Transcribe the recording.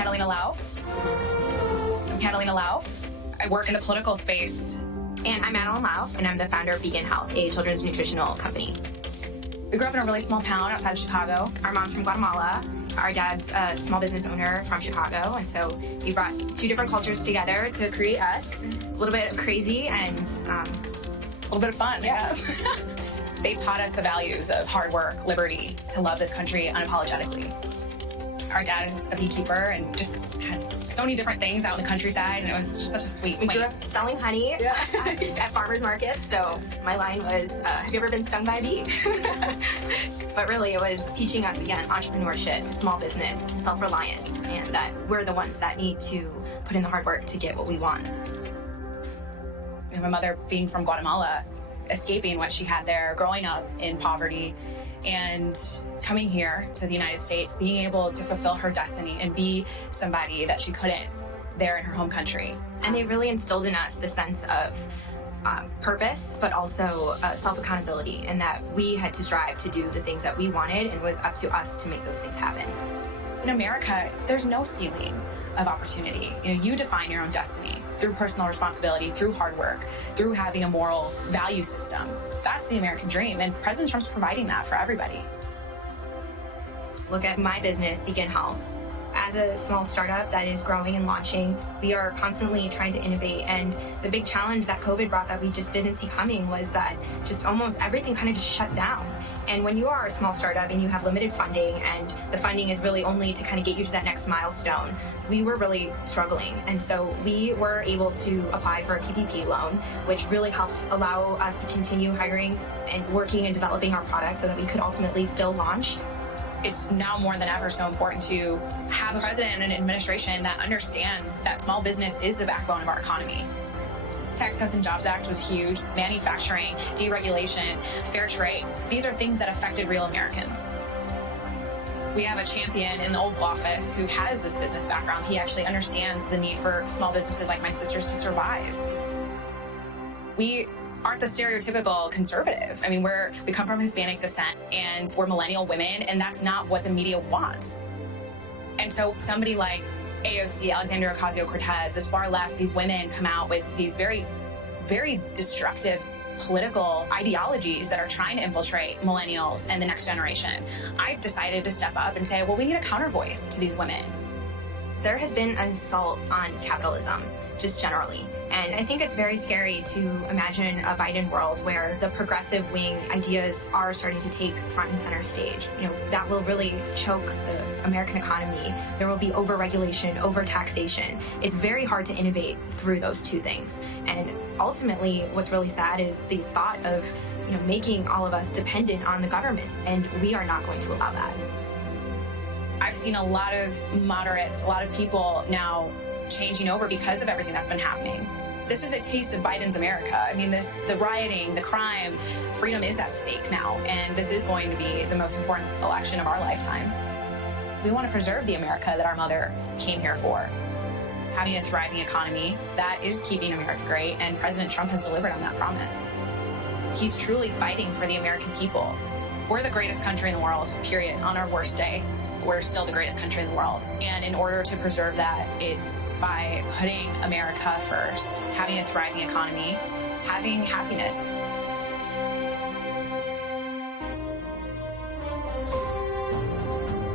Catalina Lauf. I work in the political space. And I'm Madeline Lauf, and I'm the founder of Vegan Health, a children's nutritional company. We grew up in a really small town outside of Chicago. Our mom's from Guatemala. Our dad's a small business owner from Chicago, and so we brought two different cultures together to create us. A little bit of crazy and a little bit of fun, yeah. They taught us the values of hard work, liberty, to love this country unapologetically. Our dad is a beekeeper and just had so many different things out in the countryside, and it was just such a sweet We grew up selling honey at farmers markets, so my line was, have you ever been stung by a bee? But really it was teaching us, again, entrepreneurship, small business, self-reliance, and that we're the ones that need to put in the hard work to get what we want. You know, my mother being from Guatemala, escaping what she had there, growing up in poverty, and coming here to the United States, being able to fulfill her destiny and be somebody that she couldn't there in her home country. And they really instilled in us the sense of purpose, but also self-accountability, and that we had to strive to do the things that we wanted, and it was up to us to make those things happen. In America, there's no ceiling of opportunity. You know, you define your own destiny through personal responsibility, through hard work, through having a moral value system. That's the American dream, and President Trump's providing that for everybody. Look at my business, Vegan Health. As a small startup that is growing and launching, we are constantly trying to innovate, and the big challenge that COVID brought that we just didn't see coming was that just almost everything kind of just shut down. And when you are a small startup and you have limited funding, and the funding is really only to kind of get you to that next milestone, we were really struggling. And so we were able to apply for a PPP loan, which really helped allow us to continue hiring and working and developing our product so that we could ultimately still launch. It's now more than ever so important to have a president and an administration that understands that small business is the backbone of our economy. Tax Cuts and Jobs Act was huge. Manufacturing, deregulation, fair trade. These are things that affected real Americans. We have a champion in the Oval Office who has this business background. He actually understands the need for small businesses like my sisters to survive. We aren't the stereotypical conservative. I mean, we come from Hispanic descent, and we're millennial women, and that's not what the media wants. And so somebody like AOC, Alexandria Ocasio-Cortez, this far left, these women come out with these very, very destructive political ideologies that are trying to infiltrate millennials and the next generation. I decided to step up and say, well, we need a counter voice to these women. There has been an assault on capitalism, just generally. And I think it's very scary to imagine a Biden world where the progressive wing ideas are starting to take front and center stage. You know, that will really choke the American economy. There will be overregulation, overtaxation. It's very hard to innovate through those two things. And ultimately, what's really sad is the thought of, you know, making all of us dependent on the government, and we are not going to allow that. I've seen a lot of moderates, a lot of people now changing over because of everything that's been happening. This is a taste of Biden's America. I mean, the rioting, the crime, freedom is at stake now, and this is going to be the most important election of our lifetime. We want to preserve the America that our mother came here for. Having a thriving economy, that is keeping America great, and President Trump has delivered on that promise. He's truly fighting for the American people. We're the greatest country in the world, period. On our worst day, we're still the greatest country in the world. And in order to preserve that, it's by putting America first, having a thriving economy, having happiness.